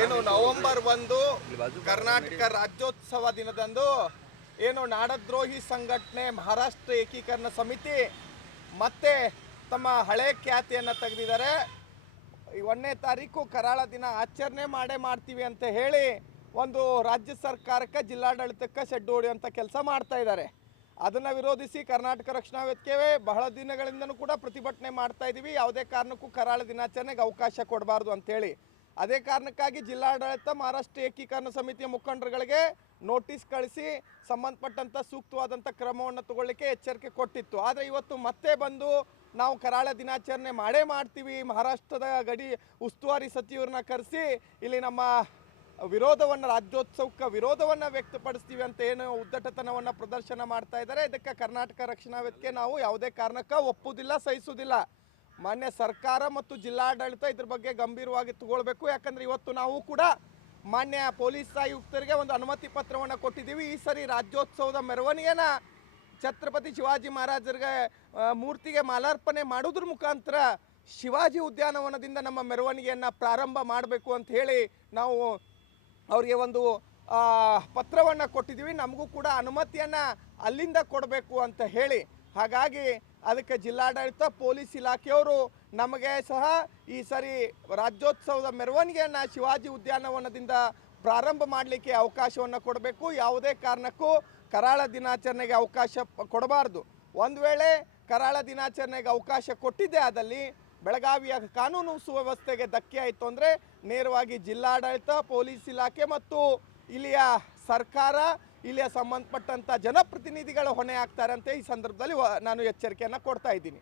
ಏನು ನವೆಂಬರ್ 1 ಕರ್ನಾಟಕ ರಾಜ್ಯೋತ್ಸವ ದಿನದಂದು ಏನು ನಾಡದ್ರೋಹಿ ಸಂಘಟನೆ ಮಹಾರಾಷ್ಟ್ರ ಏಕೀಕರಣ ಸಮಿತಿ ಮತ್ತೆ ತಮ್ಮ ಹಳೆ ಖ್ಯಾತಿಯನ್ನು ತೆಗೆದಿದ್ದಾರೆ. 1ನೇ ತಾರೀಕು ಕರಾಳ ದಿನ ಆಚರಣೆ ಮಾಡ್ತೀವಿ ಅಂತ ಹೇಳಿ ಒಂದು ರಾಜ್ಯ ಸರ್ಕಾರಕ್ಕೆ ಜಿಲ್ಲಾಡಳಿತಕ್ಕೆ ಸೆಡ್ಡು ಹೊಡೆಯುವಂಥ ಕೆಲಸ ಮಾಡ್ತಾ ಇದ್ದಾರೆ. ಅದನ್ನು ವಿರೋಧಿಸಿ ಕರ್ನಾಟಕ ರಕ್ಷಣಾ ವೇದಿಕೆ ಬಹಳ ದಿನಗಳಿಂದನೂ ಕೂಡ ಪ್ರತಿಭಟನೆ ಮಾಡ್ತಾ ಇದ್ದೀವಿ. ಯಾವುದೇ ಕಾರಣಕ್ಕೂ ಕರಾಳ ದಿನಾಚರಣೆಗೆ ಅವಕಾಶ ಕೊಡಬಾರ್ದು ಅಂತೇಳಿ. ಅದೇ ಕಾರಣಕ್ಕಾಗಿ ಜಿಲ್ಲಾಡಳಿತ ಮಹಾರಾಷ್ಟ್ರ ಏಕೀಕರಣ ಸಮಿತಿಯ ಮುಖಂಡರುಗಳಿಗೆ ನೋಟಿಸ್ ಕಳಿಸಿ ಸಂಬಂಧಪಟ್ಟಂಥ ಸೂಕ್ತವಾದಂಥ ಕ್ರಮವನ್ನು ತಗೊಳ್ಳಿಕ್ಕೆ ಎಚ್ಚರಿಕೆ ಕೊಟ್ಟಿತ್ತು. ಆದರೆ ಇವತ್ತು ಮತ್ತೆ ಬಂದು ನಾವು ಕರಾಳ ದಿನಾಚರಣೆ ಮಾಡ್ತೀವಿ, ಮಹಾರಾಷ್ಟ್ರದ ಗಡಿ ಉಸ್ತುವಾರಿ ಸಚಿವರನ್ನ ಕರೆಸಿ ಇಲ್ಲಿ ನಮ್ಮ ವಿರೋಧವನ್ನು ರಾಜ್ಯೋತ್ಸವಕ್ಕೆ ವಿರೋಧವನ್ನು ವ್ಯಕ್ತಪಡಿಸ್ತೀವಿ ಅಂತ ಏನು ಉದ್ದಟತನವನ್ನು ಪ್ರದರ್ಶನ ಮಾಡ್ತಾ ಇದ್ದಾರೆ. ಇದಕ್ಕೆ ಕರ್ನಾಟಕ ರಕ್ಷಣಾ ವೇದಿಕೆ ನಾವು ಯಾವುದೇ ಕಾರಣಕ್ಕೆ ಒಪ್ಪುವುದಿಲ್ಲ, ಸಹಿಸುವುದಿಲ್ಲ. ಮಾನ್ಯ ಸರ್ಕಾರ ಮತ್ತು ಜಿಲ್ಲಾಡಳಿತ ಇದ್ರ ಬಗ್ಗೆ ಗಂಭೀರವಾಗಿ ತಗೊಳ್ಬೇಕು. ಯಾಕಂದರೆ ಇವತ್ತು ನಾವು ಕೂಡ ಮಾನ್ಯ ಪೊಲೀಸ್ ಆಯುಕ್ತರಿಗೆ ಒಂದು ಅನುಮತಿ ಪತ್ರವನ್ನು ಕೊಟ್ಟಿದ್ದೀವಿ. ಈ ಸರಿ ರಾಜ್ಯೋತ್ಸವದ ಮೆರವಣಿಗೆನ ಛತ್ರಪತಿ ಶಿವಾಜಿ ಮಹಾರಾಜರಿಗೆ ಮೂರ್ತಿಗೆ ಮಾಲಾರ್ಪಣೆ ಮಾಡೋದ್ರ ಮುಖಾಂತರ ಶಿವಾಜಿ ಉದ್ಯಾನವನದಿಂದ ನಮ್ಮ ಮೆರವಣಿಗೆಯನ್ನು ಪ್ರಾರಂಭ ಮಾಡಬೇಕು ಅಂತ ಹೇಳಿ ನಾವು ಅವರಿಗೆ ಒಂದು ಪತ್ರವನ್ನು ಕೊಟ್ಟಿದ್ದೀವಿ. ನಮಗೂ ಕೂಡ ಅನುಮತಿಯನ್ನು ಅಲ್ಲಿಂದ ಕೊಡಬೇಕು ಅಂತ ಹೇಳಿ. ಹಾಗಾಗಿ ಅದಕ್ಕೆ ಜಿಲ್ಲಾಡಳಿತ ಪೊಲೀಸ್ ಇಲಾಖೆಯವರು ನಮಗೆ ಸಹ ಈ ಸರಿ ರಾಜ್ಯೋತ್ಸವದ ಮೆರವಣಿಗೆಯನ್ನು ಶಿವಾಜಿ ಉದ್ಯಾನವನದಿಂದ ಪ್ರಾರಂಭ ಮಾಡಲಿಕ್ಕೆ ಅವಕಾಶವನ್ನು ಕೊಡಬೇಕು. ಯಾವುದೇ ಕಾರಣಕ್ಕೂ ಕರಾಳ ದಿನಾಚರಣೆಗೆ ಅವಕಾಶ ಕೊಡಬಾರ್ದು. ಒಂದು ವೇಳೆ ಕರಾಳ ದಿನಾಚರಣೆಗೆ ಅವಕಾಶ ಕೊಟ್ಟಿದ್ದೇ ಆದಲ್ಲಿ ಬೆಳಗಾವಿಯ ಕಾನೂನು ಸುವ್ಯವಸ್ಥೆಗೆ ಧಕ್ಕೆ ಆಯಿತು ಅಂದರೆ ನೇರವಾಗಿ ಜಿಲ್ಲಾಡಳಿತ, ಪೊಲೀಸ್ ಇಲಾಖೆ ಮತ್ತು ಇಲ್ಲಿಯ ಸರ್ಕಾರ, ಇಲ್ಲಿಯ ಸಂಬಂಧಪಟ್ಟಂಥ ಜನಪ್ರತಿನಿಧಿಗಳು ಹೊಣೆ ಆಗ್ತಾರೆ ಅಂತ ಈ ಸಂದರ್ಭದಲ್ಲಿ ನಾನು ಎಚ್ಚರಿಕೆಯನ್ನು ಕೊಡ್ತಾ ಇದ್ದೀನಿ.